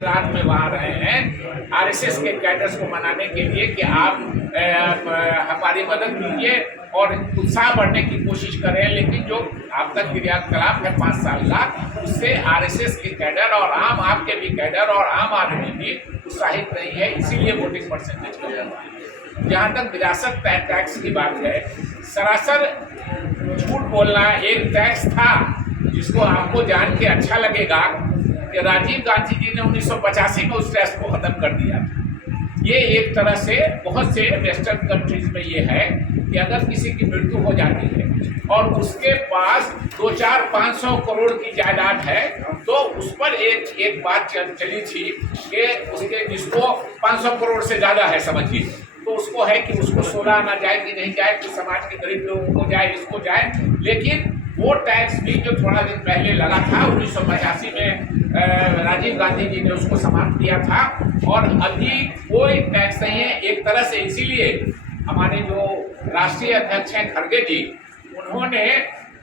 रात में वहां रहे हैं आरएसएस के कैडर्स को मनाने के लिए कि आप हमारी मदद कीजिए और उत्साह बढ़ने की कोशिश करें। लेकिन जो आप तक क्रियाकलाप है 5 साल का, उससे आरएसएस के कैडर और आम आपके भी कैडर और आम आदमी भी उत्साहित नहीं है, इसीलिए वोटिंग परसेंटेज कम हुआ है। जहाँ तक विरासत टैक्स की बात है, सरासर झूठ बोलना। एक टैक्स था जिसको आपको जान के अच्छा लगेगा कि राजीव गांधी जी ने 1985 में उस टैक्स को खत्म कर दिया था। ये एक तरह से बहुत से वेस्टर्न कंट्रीज में ये है कि अगर किसी की मृत्यु हो जाती है और उसके पास 200-500 करोड़ की जायदाद है, तो उस पर एक बात चली थी कि उसके जिसको 500 करोड़ से ज़्यादा है समझिए, तो उसको है कि उसको 16 आना जाए कि नहीं जाए, कि समाज के गरीब लोगों को जाए, इसको जाए। लेकिन वो टैक्स भी जो थोड़ा दिन पहले लगा था 1985 में राजीव गांधी जी ने उसको समाप्त किया था, और अभी कोई टैक्स नहीं है। एक तरह से इसीलिए हमारे जो राष्ट्रीय अध्यक्ष हैं खड़गे जी, उन्होंने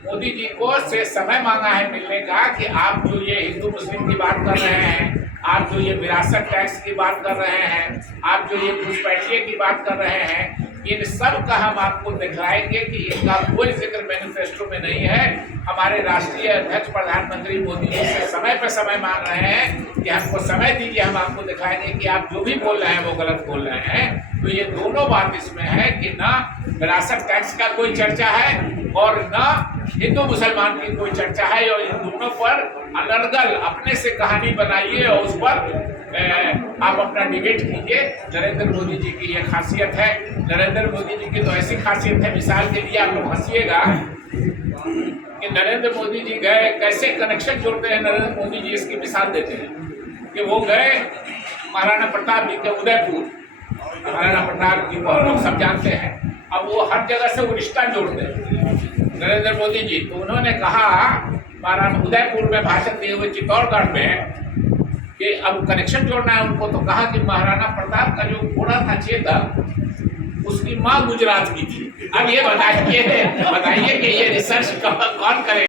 मोदी जी को से समय मांगा है मिलने का कि आप जो ये हिंदू मुस्लिम की बात कर रहे हैं, आप जो ये विरासत टैक्स की बात कर रहे हैं, आप जो ये घुसपैठिए की बात कर रहे हैं, इन सब का हम आपको दिखलाएंगे कि इनका कोई जिक्र मैनिफेस्टो में नहीं है। हमारे राष्ट्रीय अध्यक्ष प्रधानमंत्री मोदी जी से समय पर समय मांग रहे हैं कि हमको समय दीजिए, हम आपको दिखाएंगे कि आप जो भी बोल रहे हैं वो गलत बोल रहे हैं। तो ये दोनों बात इसमें है कि ना विरासत टैक्स का कोई चर्चा है और ना हिंदू मुसलमान की कोई चर्चा है, और इन दोनों पर अनर्गल अपने से कहानी बनाइए और उस पर आप अपना डिबेट कीजिए। नरेंद्र मोदी जी की ये खासियत है। नरेंद्र मोदी जी की तो ऐसी खासियत है, मिसाल के लिए आप लोग हंसिएगा कि नरेंद्र मोदी जी गए, कैसे कनेक्शन जोड़ते हैं नरेंद्र मोदी जी, इसकी मिसाल देते हैं कि वो गए महाराणा प्रताप जी के उदयपुर। महाराणा प्रताप जी को हम लोग सब जानते हैं, अब वो हर जगह से वो रिश्ता जोड़ते हैं नरेंद्र मोदी जी। तो उन्होंने कहा महाराणा उदयपुर में भाषण दिए हुए चित्तौड़गढ़ में कि अब कनेक्शन जोड़ना है उनको, तो कहा कि महाराणा प्रताप का जो घोड़ा था चेतक, उसकी माँ गुजरात की थी। अब ये बताइए कि ये रिसर्च कौन करे।